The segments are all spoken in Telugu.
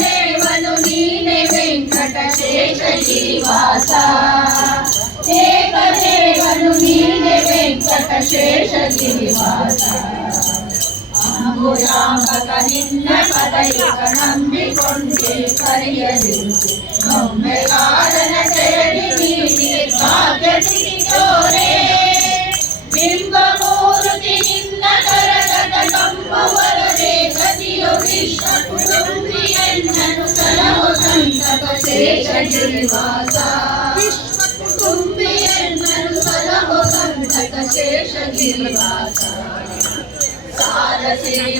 దేవను నీనే వెంకటశేష జీవాస ఏకదేవను నీనే వెంకటశేష జీవాస అంబుజాంబక నిన్న పదయుగ నంబికొండే కరియలింపు నొమ్మె కారణ చెరడి నీ నిర్భాగ్య స్థితితోరే బింబమూరుతి నిన్న కరగత కంబువ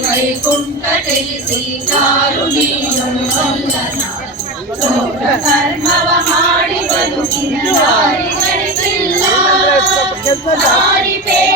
వైకుంఠ తెలిసి కారుణీయుని వందన లోక కర్మవ మాడి బతుకిన వారి గడిపిల్ల వారి పేరు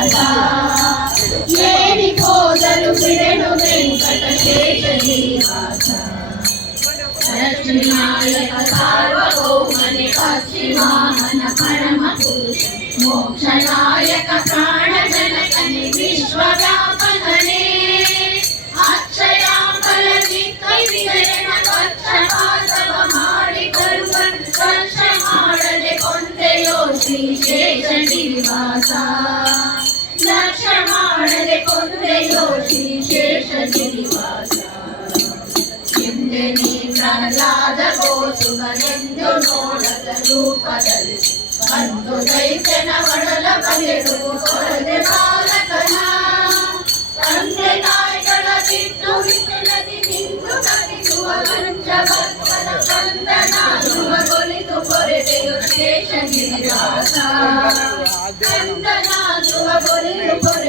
వీర వెంకటరమణ కరుణి కొరెయుని ಓ వెంకటశేష జీవాస లక్ష్మీనాయక ಹಿಂದೆ ನೀ ಪ್ರಹ್ಲಾದ ಗೋಸುಗನೆಂದು ನೋಡದ ರೂಪದಲ್ಲಿ ಬಂದು ದೈತ್ಯನ ಒಡಲ ಬಗೆದು ಕೊರದೆ ಬಾಲಕನ ತಂದೆ ತಾಯಿಗಳ ಬಿಟ್ಟು ಹಿನ್ನೆಲದಿ ನಿಂತು ಕಲಿಸುವ ಪಂಚಭಕ್ತರ ಕಂದನ ಧ್ರುವಗೊಲಿದು ಕೊರೆದೆಯು ಶೇಷ ಗಿರಿವಾಸ ಕಂದನ ಧ್ರುವಗೊಲಿದು ಕೊರೆದೆಯು ಶೇಷ ಗಿರಿವಾಸ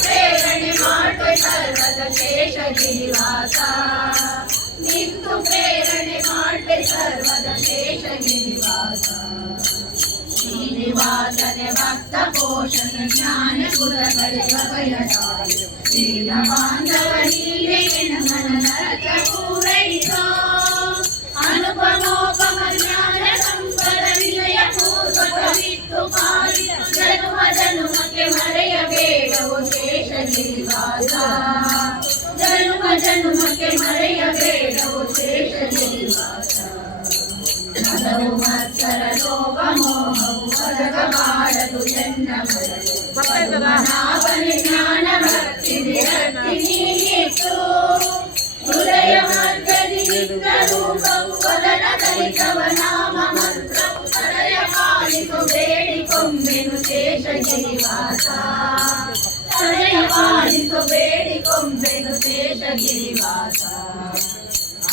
ಪ್ರೇರಣೆ ಮಾಡುವೆ ಸರ್ವದ ಶೇಷ ಗಿರಿವಾಸ ನಿಂತು ಪ್ರೇರಣೆ वासन भक्त पोषण ज्ञान गुण परिव परिवताय दीन बांधव लीलेन मन नरक अनुपमोपम ज्ञान संपद विनय पूर्वक जन्म जन्मके मरय बेडो शेष जन्म के मरय बेडो शेष మదవు మత్సర లోపమోహం వదక బాడకు ఎన్న మదవని జ్ఞాన భక్తి విరక్తి నీగిట్టు వేడి కొమ్మెను శేష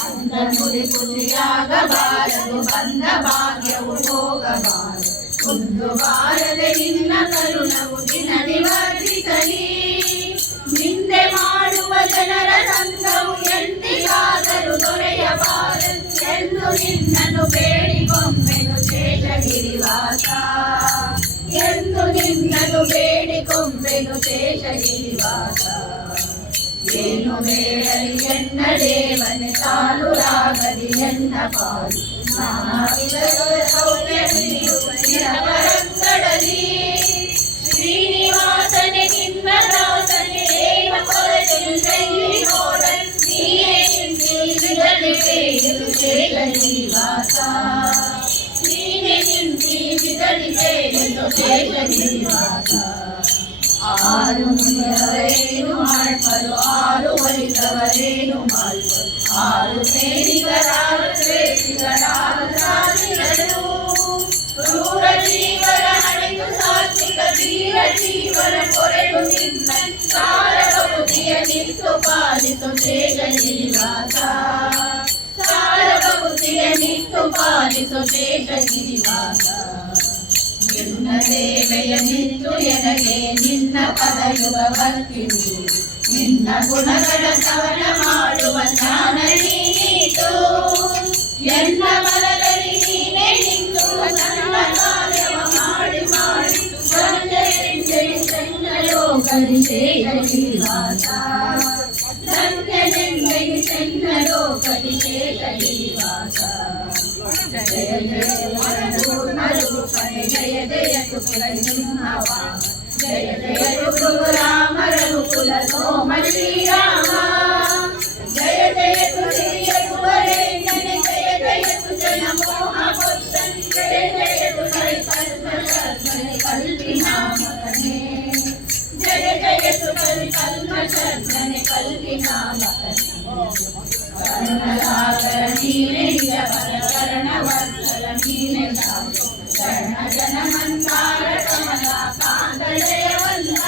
ನುಡಿ ಕುಸಿಯಾಗಬಾರದು ಬಂದ ಭಾಗ್ಯವು ಹೋಗಬಾರದು ಒಂದು ಬಾರದೆ ನಿನ್ನ ಕರುಣವು ದಿನ ನಿವರ್ತಿಸಲಿ ನಿಂದೆ ಮಾಡುವ ಜನರ ಸಂಘವು ಎಂದಿಗಾದರೂ ದೊರೆಯಬಾರದು ಎಂದು ನಿನ್ನನ್ನು ಬೇಡಿಕೊಂಬೆನು ಶೇಷಗಿರಿವಾಸ ಎಂದು ನಿನ್ನನ್ನು ಬೇಡಿಕೊಂಬೆನು ಶೇಷಗಿರಿವಾಸ ಏನು ಬೇಡಲಿ ಎನ್ನ ದೇವನೆ ಸಾಲು ರಾಗದಿ ಎನ್ನ ಪಾಲು ಶ್ರೀನಿವಾಸನೆ ನಿನ್ನ ದಾಸನೆ ದೇವ ಕೊರತೆಯು ಜೈ ನೋಡನ್ ನೀಯೇ ನಿಂತಿರುಗಲಿಗೆ ಇರುತ್ತೇಗ ನಿವಾಸ ನೀನೆ ನಿಂತಿ ಬಿಡಲಿಗೆ ಇರುತ್ತೇಗ ನಿವಾಸ ಆರು ಮುನಿಯವರೇನು ಮಾಡ್ಬರು ಆರು ಒಲಿದವರೇನು ಮಾಡ್ಬರು ಆರು ಸೇರಿಗರಾರು ಶ್ರೇಷ್ಠಿಗರಾರು ಸಾಧಿಗಳು ಕ್ರೂರ ಜೀವರ ಹಣಿದು ಸಾತ್ವಿಕ ಧೀರ ಜೀವನ ಕೊರೆದು ನಿನ್ನ ಸಾರಬಹುದಿಯ ನಿಂತು ಪಾಲಿಸು ತೇಜ ಗಿರಿವಾಸ ಸಾರಬಹುದಿಯ ನಿಂತು ಪಾಲಿಸು ತೇಜ ಗಿರಿವಾಸ ನಿನ್ನ ಸೇವೆಯ ನಿಂತು ಎನಗೆ ನಿನ್ನ ಪದಯುಗ ಬರ್ತಿರು ನಿನ್ನ ಗುಣಗಳ ಶ್ರವಣ ಮಾಡುವ ಜ್ಞಾನ ನೀನೀತು ಎನ್ನ ಮನದಲ್ಲಿ ನೀನೇ ನಿಂತು ನನ್ನ ಕಾರ್ಯವ ಮಾಡಿ ಮಾಡಿ ಚೆನ್ನಲೋ ಕಡಿಸೇಯ ಶ್ರೀವಾಸ ಧನ್ಯನೆಂದೆಗೆ ಚೆನ್ನಲೋ ಕಡಿಸೇಯ ಶ್ರೀವಾಸ ಜಯ ಜಯ ಜಯ ಜಯ ಸಿಂಹವ ಜಯ కుల సోమ శ్రీరామ జయ జయ తుజయ కువరేంద్రన జయ జయ తుజయ మోహ పుత్రన్ జయ జయ తుజయ కల్పన కల్పి నామకనే జయ జయ తుజయ కల్పన కల్పి నామకనే